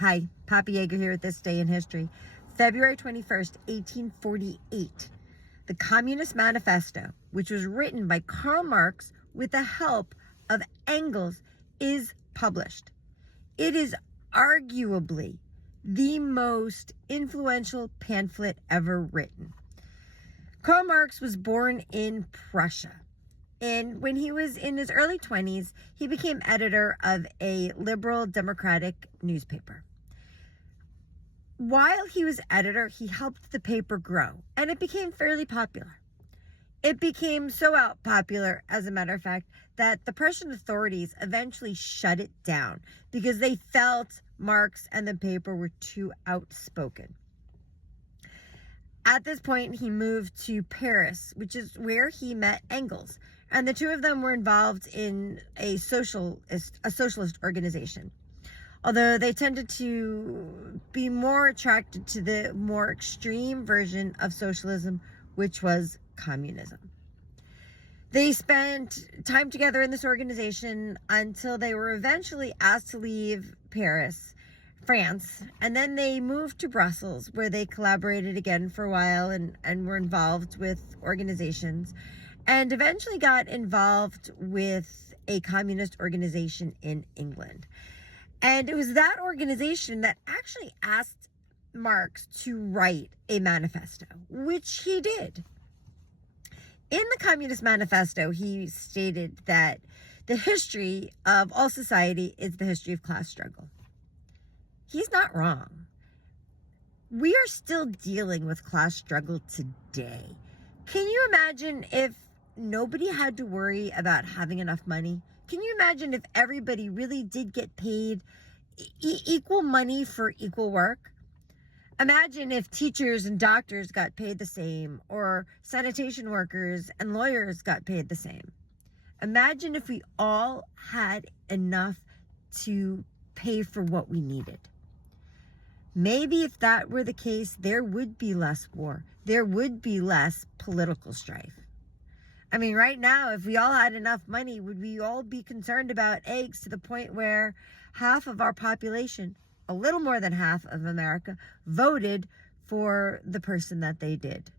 Hi, Papa Yeager here at This Day in History. February 21st, 1848. The Communist Manifesto, which was written by Karl Marx with the help of Engels, is published. It is arguably the most influential pamphlet ever written. Karl Marx was born in Prussia. And when he was in his early 20s, he became editor of a liberal democratic newspaper. While he was editor, he helped the paper grow, and it became fairly popular. It became so popular, as a matter of fact, that the Prussian authorities eventually shut it down because they felt Marx and the paper were too outspoken. At this point, he moved to Paris, which is where he met Engels. And the two of them were involved in a socialist organization. Although they tended to be more attracted to the more extreme version of socialism, which was communism. They spent time together in this organization until they were eventually asked to leave Paris, France, and then they moved to Brussels, where they collaborated again for a while and were involved with organizations, and eventually got involved with a communist organization in England. And it was that organization that actually asked Marx to write a manifesto, which he did. In the Communist Manifesto, he stated that the history of all society is the history of class struggle. He's not wrong. We are still dealing with class struggle today. Can you imagine if nobody had to worry about having enough money? Can you imagine if everybody really did get paid equal money for equal work? Imagine if teachers and doctors got paid the same, or sanitation workers and lawyers got paid the same. Imagine if we all had enough to pay for what we needed. Maybe if that were the case, there would be less war. There would be less political strife. I mean, right now, if we all had enough money, would we all be concerned about eggs to the point where half of our population, a little more than half of America, voted for the person that they did?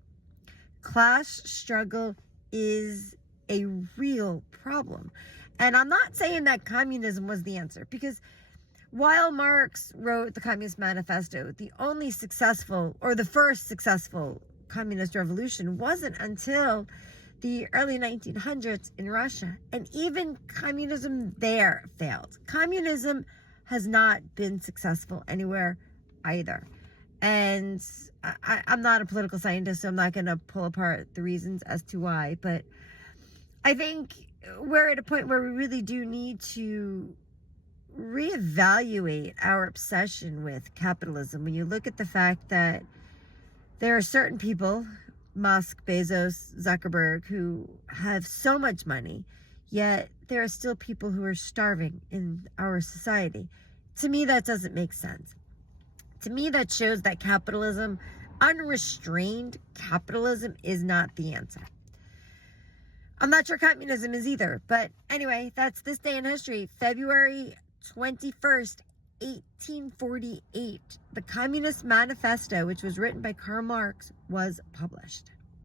Class struggle is a real problem. And I'm not saying that communism was the answer, because while Marx wrote the Communist Manifesto, the only successful, or the first successful communist revolution wasn't until the early 1900s in Russia. And even communism there failed. Communism has not been successful anywhere either. And I'm not a political scientist, so I'm not going to pull apart the reasons as to why. But I think we're at a point where we really do need to reevaluate our obsession with capitalism. When you look at the fact that there are certain people, Musk, Bezos, Zuckerberg, who have so much money, yet there are still people who are starving in our society. To me, that doesn't make sense. To me, that shows that capitalism, unrestrained capitalism, is not the answer. I'm not sure communism is either. But anyway, that's This Day in History, February 21st, 1848. The Communist Manifesto, which was written by Karl Marx, was published.